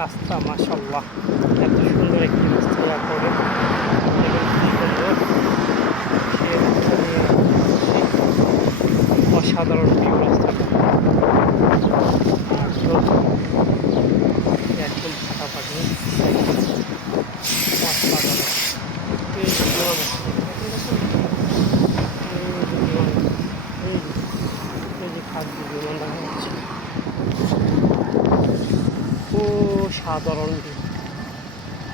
রাস্তা মাশাআল্লাহ, এত সুন্দর একটি রাস্তা করে এবং কি সুন্দর সেই রাস্তা দিয়ে অসাধারণ ভিউ রাস্তাটা একদম ফাটাফাটি অসাধারণ। এই যে বিমান এই যে খাদ্য বিমান দেখা যাচ্ছে, ও সাধারণ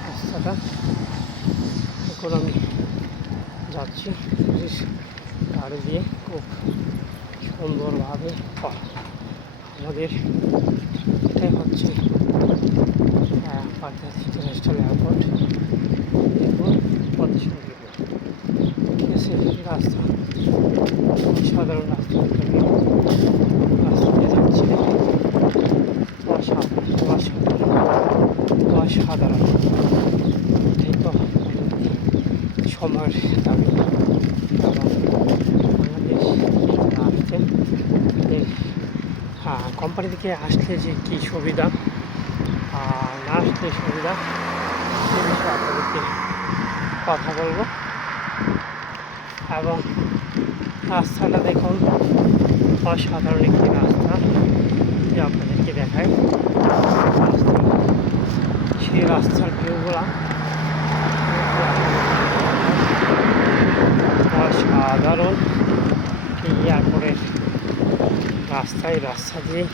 রাস্তাটা। এখন আমি যাচ্ছি গাড়ি দিয়ে খুব সুন্দরভাবে। আমাদের এটাই হচ্ছে পাটনা ইন্টারন্যাশনাল এয়ারপোর্ট। দেখুন কত সুন্দর, ঠিক আছে রাস্তা, সাধারণ রাস্তা রাস্তাতে যাচ্ছে অসাধারণ। এটাই তো সময়ের দাবি এবং বাংলাদেশ আসছে কোম্পানি থেকে আসলে যে কী সুবিধা না আসলে সুবিধা, সে বিষয়ে আপনাদেরকে কথা বলবো। এবং রাস্তাটা দেখুন অসাধারণ একটি রাস্তা, যে আপনাদেরকে দেখায় রাস্তা, সেই রাস্তার ভিউগুলা অসাধারণ। এয়ারপোর্টের রাস্তা দিয়ে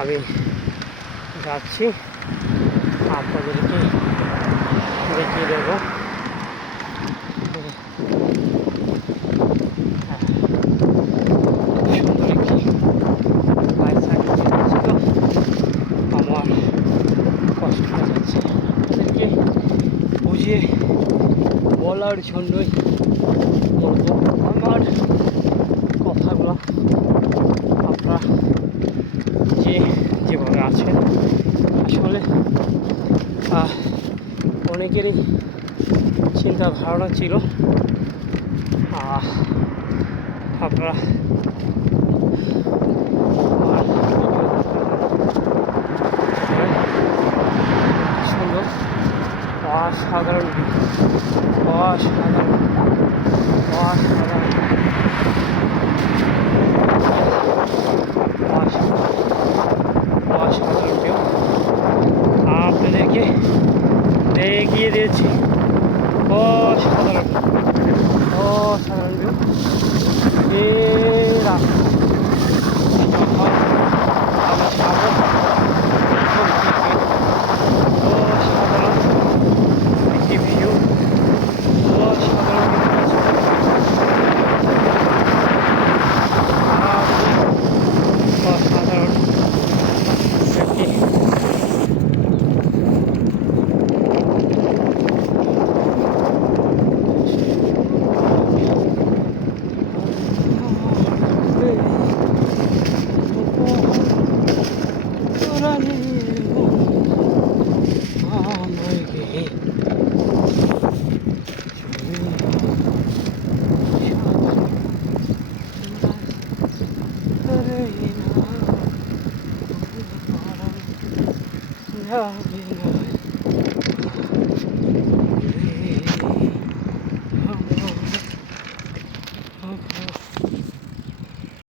আমি যাচ্ছি, আপনাদেরকে দেখিয়ে দেবো। সুন্দর একটি বাইসাইকেল যাচ্ছে, তো আমার কষ্ট হয়ে যাচ্ছে। আপনাদেরকে বুঝিয়ে বলার জন্যই বলবো, আমার কথাগুলো আপনারা যেভাবে আছেন, আসলে অনেকেরই চিন্তা ধারণা ছিল আপনারা সুন্দর অসাধারণ অসাধারণ অসাধারণ অসাধারণ কেউ আপনাদেরকে দেখিয়ে দিয়েছি। অসাধারণ অসাধারণ ভিউ। এই রাস্তা যখন আমি যাবো অসাধারণ একটি ভিউ, অসাধারণ অসাধারণ একটি